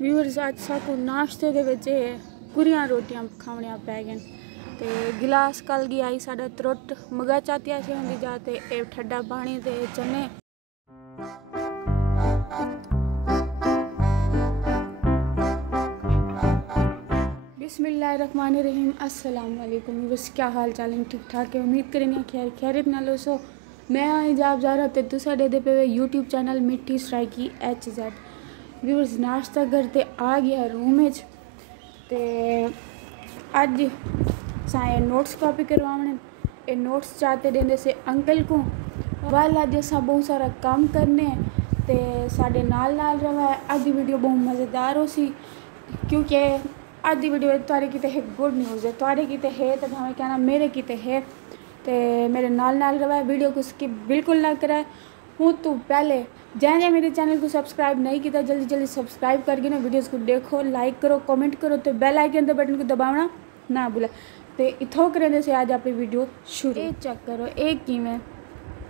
Viewers अज साकू नाश्ते दे विच कुरियां रोटियां खावणियां पै गईन ते गिलास कल गई आई साढ़ा त्रुट मगा चातिया से होंदी जाते ए ठंडा पानी ते चने बिस्मिल्लाहिर्रहमानिर्रहीम अस्सलाम वालेकुम। बस क्या हाल चाल है? ठीक ठाक है, उम्मीद करेंगे खैर खैरियत नाल हो। मैं हिजाब ज़ारा ते तुसा दे पे यूट्यूब चैनल मिट्टी स्ट्राइकी HZ व्यूअर्स नाश्ता करते आ गया रूम ते अज साए नोट्स कॉपी करवाने ये नोट्स चाहते देंदे से अंकल को वाल अज असा बहुत सारा काम करने ते साडे नाल नाल रहा है। अज दी वीडियो बहुत मज़ेदार हो सी क्योंकि अज दी वीडियो तुआरे की है गुड न्यूज़ है, तुआरे की है तो भावें कहना मेरे की है ते मेरे नाल रहा है। वीडियो को स्किप बिल्कुल ना कराए। हूँ तो पहले जैसे मेरे चैनल को सब्सक्राइब नहीं किया जल्दी जल्दी सब्सक्राइब करके ना वीडियोस को देखो, लाइक करो, कमेंट करो तो बेल आइकन के बटन को दबाना ना भूले। तो इथों करें से आज आप वीडियो शुरू ये चेक करो एक किवें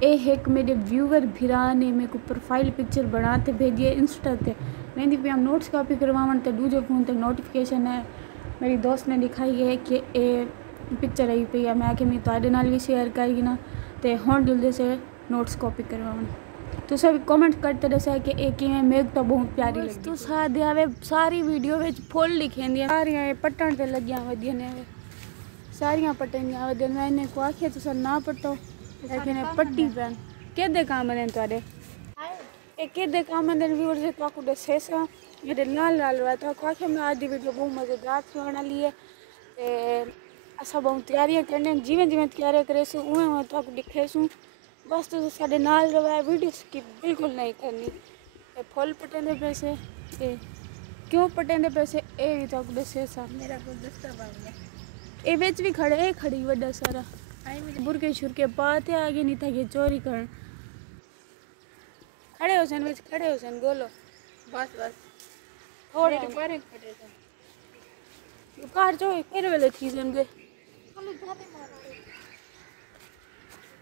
एक मेरे व्यूवर भिरा ने मेरे को प्रोफाइल पिक्चर बनाते भेजिए इंस्टा ते मैं भी हम नोट्स कॉपी करवावन तो दूजे फोन ते नोटिफिकेशन है मेरी दोस्त ने दिखाई है कि ये पिक्चर आई पी है। मैं कि मैं तुहाडे नाल भी शेयर करी ना तो हुण जल्दी से नोट्स कॉपी करवावन तो सब कमेंट करते रहे कि एक मेरे तो बहुत प्यारी लगी। तो सारे सारी वीडियो में फुल लिखे दियां सारियां पट्टन ते लगियां वधियां ने सारियां पट्टन दियां वधियां। मैं इन्हें को आखिया तुस ना पट्टो लेकिन पट्टी पैन केदे काम ने तुहाडे ये केदे काम ने व्यूअर्स से तो दसे सा मेरे नाल रहा तो आखिया मैं आज दी वीडियो बहुत मज़ेदार होने वाली है ते असा बहुत तैयारियां करने जिवें जिवें तैयारियां करे सो उवें उवें तो दिखे सूँ। बस तो साढ़े नाल रहा है, वीडियो स्किप बिल्कुल नहीं करनी। फुल पटेंदे पैसे क्यों पटेंदे पैसे ये भी तो दसे सा मेरा को दस्ता बांगने ये बेच भी खड़े है खड़ी बड़ा सारा बुरके शुरके पाते आगे नहीं था कि चोरी कर खड़े हो सन बेच खड़े हो सन गोलो बस बस थोड़े पर खड़े सन कार जो फिर वेले थी सन गए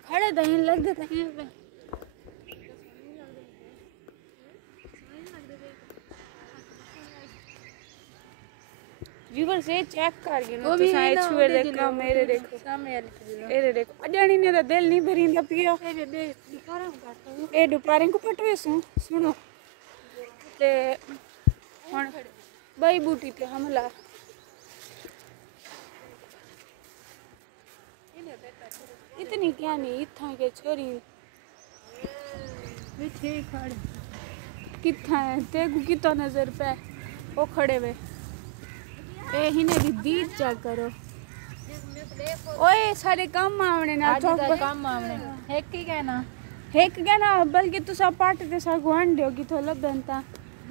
खड़े दही लगते थे पे व्यूअर से चेक कर गए ना तो साइड छुए देखो मेरे देखो सामने वाले देखो अजानी ने तो दिल नहीं भरींदा पियो ए दुपारे को पटवे सुनो ते हुन बई बूटी ते हमला इतनी क्या नहीं इतना के छोरी पीछे खड़े कितना है तेगु कितो नजर पे वो खड़े वे ए हिने की दीद चेक करो ओए सारे काम आवने ना चौक काम आवने हेक कहना बल्कि तुसा पाट ते सा गुआंढ हो कि तो लबनता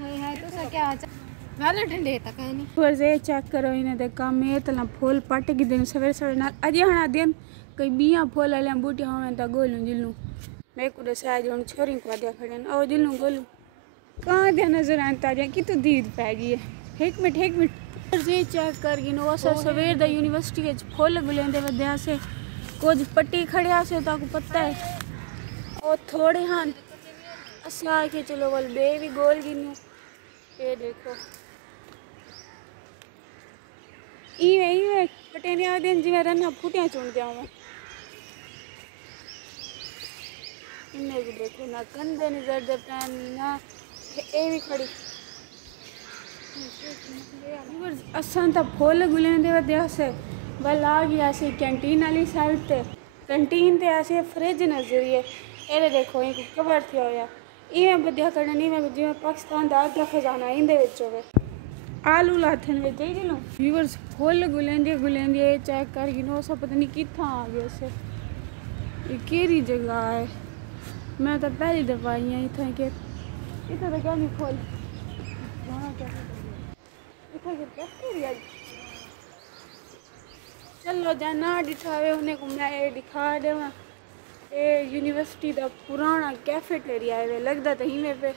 है तुसा क्या वाले ठंडे तक है नहीं पर ये चेक करो इने दे काम में इतना फूल पट की दिन सवेरे सवेरे ना अजे हना दिन कई बिया फूल ले बूटी हमें ता गोलू जिल्लू मैं को साज हुन छोरी को दिया खड़े ओ जिल्लू गोलू कहां दे नजर आता जा कि तो दीद पै गई है एक मिनट ये चेक कर गिनो अस सवेर दा यूनिवर्सिटी फुल गुलेंदे वध्या से कुछ पट्टी खड़िया से ताकू पता है और थोड़े हाँ असा के चलो वाल बे भी गोल गिनू ये देखो इवे पटेनिया दिन जिवें रन्ना फुटियां चुन दिया मैं इन्हें भी देखो ना कंधे नहीं जर्दे पैन ना ये भी खड़ी असा तो फुल गुलेंदे वध्या से वल आ गया से कैंटीन वाली साइड ते कैंटीन ते ऐसे फ्रिज नजरिए ये देखो एक कवर थी होया इवें बदिया करना नहीं मैं जिवें पाकिस्तान दा आधा खजाना इंदे विच होवे आलू लाथन विच दे दिलो व्यूअर्स फुल गुलेंदे चेक कर गिनो सब पता नहीं किथा आ गया से ये केरी जगह है। मैं तो पहली दफा आई हां इथे के इथे तो क्या नहीं खोल चलो जाना दिखावे उन्हें को मैं दिखा देवा ये यूनिवर्सिटी का पुराना कैफेटेरिया है लगता तो ही में पे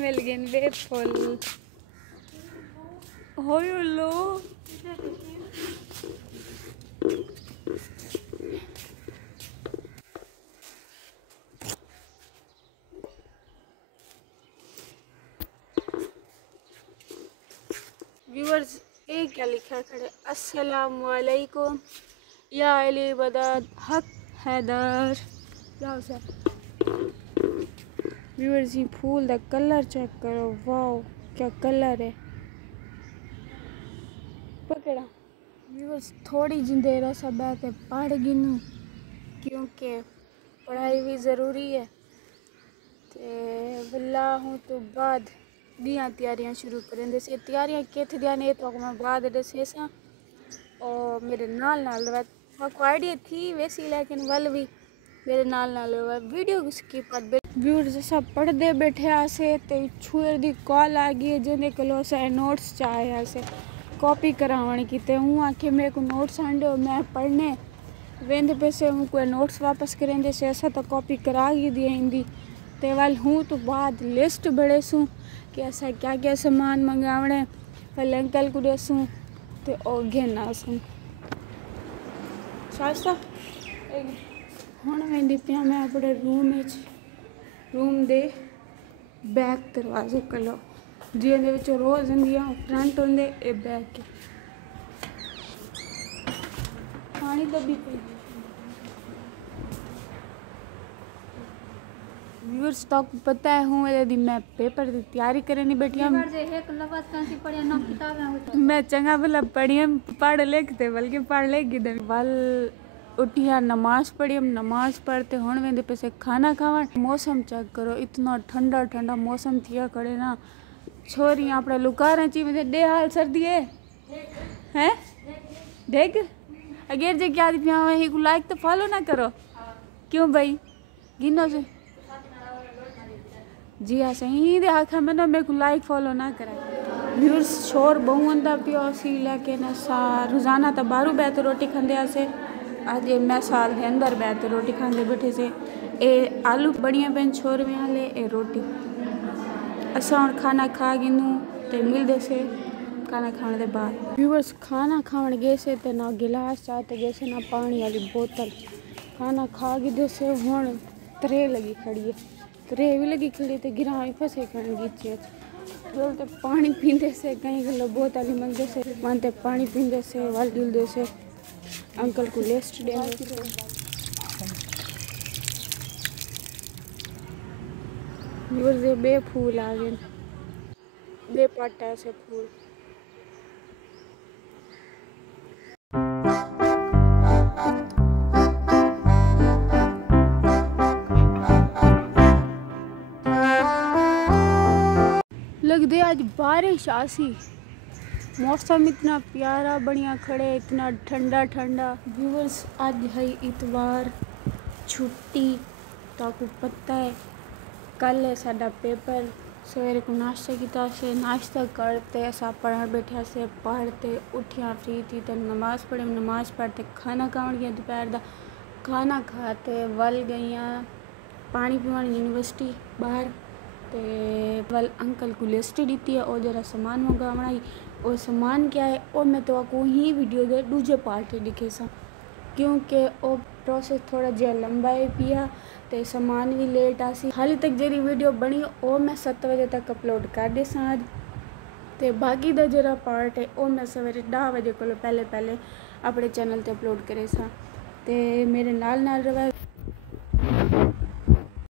मिल गए फुल हो लो क्या लिखा खड़े, अस्सलाम वालेकुम या अली बदद हक हैदर। क्या उसे व्यूअर्स ये फूल दा कलर चेक करो, वाओ क्या कलर है। पकड़ा व्यूअर्स थोड़ी जी देर ऐसा बैठे पढ़ गिनू क्योंकि पढ़ाई भी ज़रूरी है। ते बिल्ला हूँ तो बाद दियाँ तैयारियां शुरू करें दे तैयारियां कित दियां ने तो मैं बाद दसे सा और मेरे नाल को आइडिया थी वैसी लेकिन वल भी मेरे नाल वीडियो स्किप कर व्यूअर्स सब पढ़ते बैठे आसे ते छुएर दी कॉल आ गई जिंदे कलो से नोट्स चाहे आसे कॉपी करावण की ते हूँ आखे मेरे को नोट्स आंडो मैं पढ़ने वेंदे पैसे हूँ कोई नोट्स वापस करेंदे से ऐसा तो कॉपी करा ही दी हिंदी ते वाल हूँ तो बाद लिस्ट बड़े सूँ कि ऐसा क्या क्या सामान मंगावणे पहले अंकल को देसूँ ते ओ घेना सूँ शास्ता हुण वेंदी पिया मैं अपने रूम दे बैक दरवाजे कलो जिंदे विच रोज इंदियां फ्रंट होंदे ए बैक के पानी दबी पे व्यूअर्स तो पता है हूँ यदि मैं पेपर की तैयारी करने बैठी हूँ मैं चंगा भला पढ़ी पढ़ लिखते बल्कि पढ़ लेगी वल उठिया नमाज पढ़ी नमाज पढ़ते हुण वेंदे पैसे खाना खावन। मौसम चेक करो इतना ठंडा ठंडा मौसम थिया करे ना छोरी अपने लुकार ची में डे हाल सर्दी है देख अगेर जे क्या पिया को लाइक तो फॉलो ना करो क्यों भाई गिनो से जी हाँ सही दे आखा मैंने मेरे को लाइक फॉलो ना करा व्यूअर्स शोर बहु अंदा पियो सी लेके ना सा रोजाना तो बारू बैठ रोटी खांदे आसे आज मैं साल के अंदर बैठ रोटी खांदे बैठे से ए आलू बढ़िया पेन छोर में हाले ए रोटी असा खाना खा गिनू ते मिलदे से खाना खाने के बाद व्यूअर्स खाना खावन गए से ते ना गिलास चाहते गए से ना पानी वाली बोतल खाना खा गिदे से हुण त्रे लगी खड़ी है त्रे भी लगी खड़ी तो गिरा फंसे खाने की बोलते पानी पींदे से कहीं गलो बोतल ही मंगते से मानते पानी पींदे से वाल जुलदे से अंकल को लिस्ट देंगे व्यूअर्स बे फूल आ गए बे पट्टा से फूल लग दे आज बारिश आसी मौसम इतना प्यारा बढ़िया खड़े इतना ठंडा ठंडा व्यूअर्स आज है इतवार छुट्टी तो आपको पता है कल है साडा पेपर सवेरे को नाश्ता किया से नाश्ता करते ऐसा पढ़ा बैठा से पढ़ते उठिया फ्री थी तो नमाज पढ़े नमाज पढ़ते खाना खावन गया दोपहर का खाना खाते वल गई पानी पीवन यूनिवर्सिटी बाहर ते वल अंकल को लिस्ट दी है और जरा सामान मंगावना ही और सामान क्या है और मैं तो आपको ही वीडियो दे दूजे पार्ट दिखे सा क्योंकि वो प्रोसेस थोड़ा जहा लंबा है पिया तो सामान भी लेट आसी हाली तक जरी वीडियो बनी और मैं 7 बजे तक अपलोड कर दे आज तो बाकी दा जरा पार्ट है और मैं सवेरे 10 बजे को पहले अपने चैनल ते अपलोड करे सा ते मेरे नाल रहा